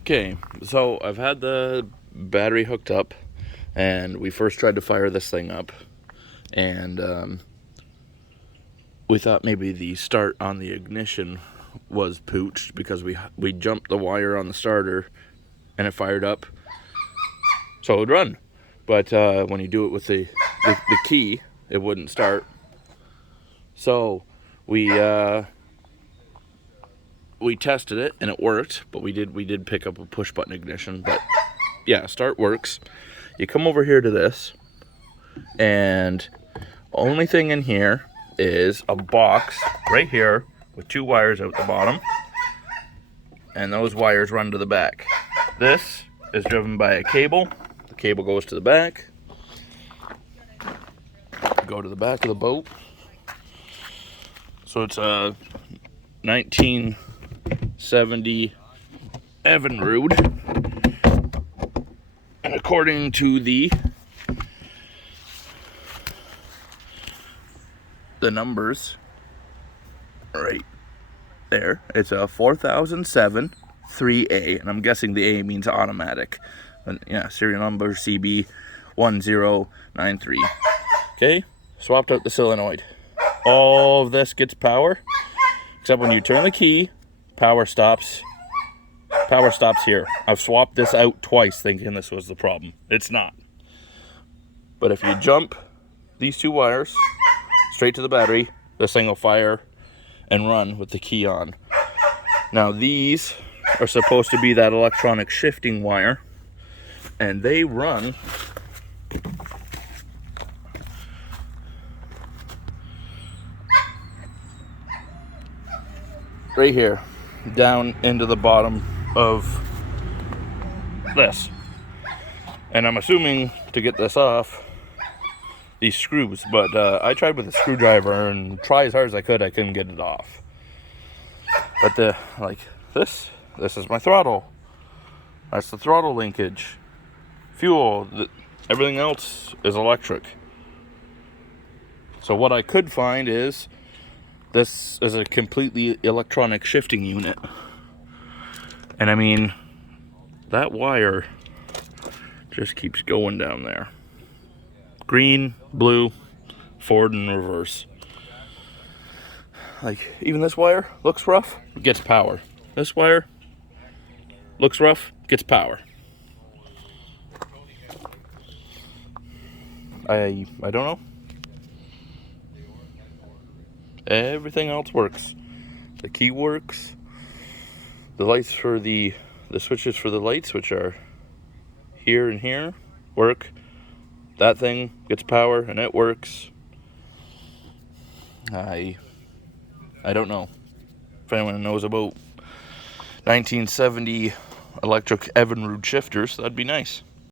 Okay, so I've had the battery hooked up, and we first tried to fire this thing up, and we thought maybe the start on the ignition was pooched because we jumped the wire on the starter, and it fired up, so it would run. But when you do it with the key, it wouldn't start. So we tested it and it worked, but we did pick up a push button ignition. But yeah, start works. You come over here to this, and only thing in here is a box right here with two wires out the bottom, and those wires run to the back. This is driven by a cable. The cable goes to the back. Go to the back of the boat. So it's a 1970 Evinrude, and according to the numbers right there, it's a 4007 3A, and I'm guessing the A means automatic. And yeah, serial number CB1093. Okay, swapped out the solenoid. All of this gets power, except when you turn the key, power stops. Power stops here. I've swapped this out twice thinking this was the problem. It's not. But if you jump these two wires straight to the battery, this thing will fire and run with the key on. Now these are supposed to be that electronic shifting wire, and they run right here down into the bottom of this. And I'm assuming to get this off, these screws, but I tried with a screwdriver and try as hard as I couldn't get it off. But this is my throttle. That's the throttle linkage. Fuel, everything else is electric. So what I could find is this is a completely electronic shifting unit. And I mean, that wire just keeps going down there. Green, blue, forward and reverse. Like, even this wire looks rough, gets power. This wire looks rough, gets power. I don't know. Everything else works. The key works. The lights for the switches for the lights, which are here and here, work. That thing gets power and it works. I don't know. If anyone knows about 1970 electric Evinrude shifters, that'd be nice.